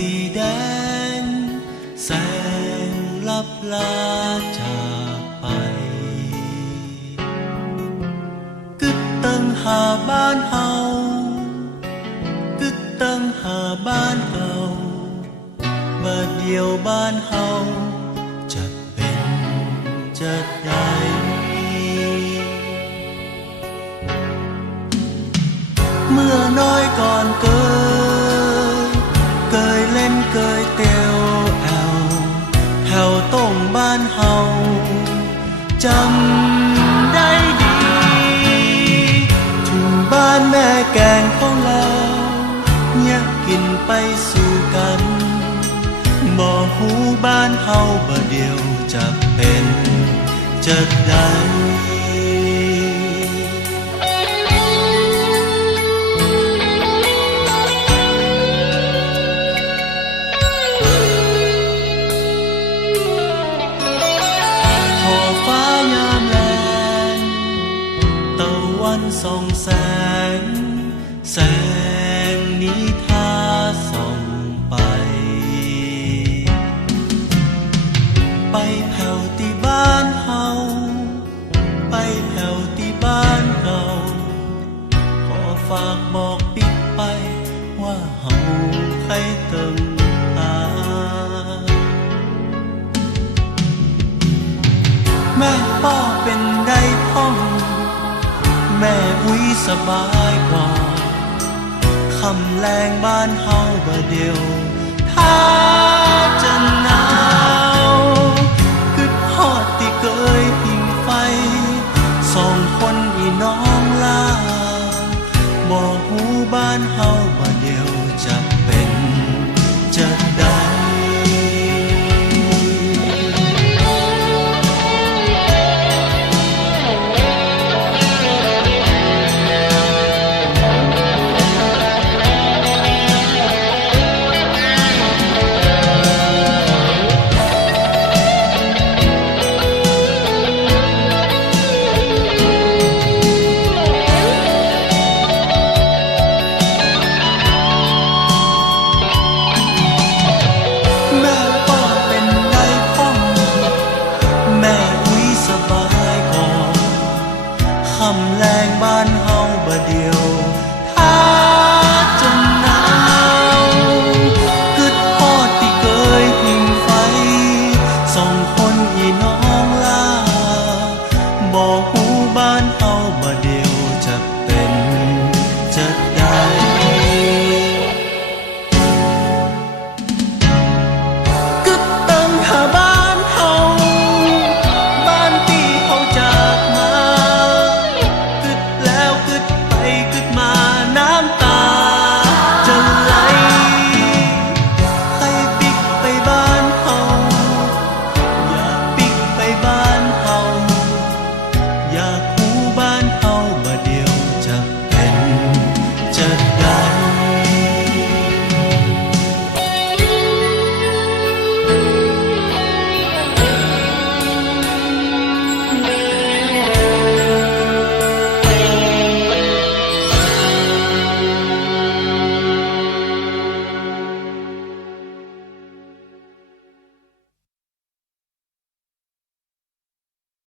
สีแดงแสงลับลาจากไปกึดตังหาบ้านเฮากึดตังหาบ้านเก่าบัดเดียวบ้านเฮาจะเป็นจะได้เมื่อน้อยก่อนเกยเล่นเกยเตียวแอวแถวต้งบ้านเฮาจำได้ดีถึงบ้านแม่แกงของเราอยากกินไปสู่กันบ่หูบ้านเฮาบ่เดียวจะเป็นจะได้ส่องแสงแสงนิทาส่องไปแผ่วที่บ้านเฮาไปแผ่วที่บ้านเก่าขอฝากบอกปิดไปว่าเฮาใครตึงหาแม่ป้อเป็นได้พ่องแม่อุ้ยสบายกว่าคำแรงบ้านเฮาบ่เดียวทา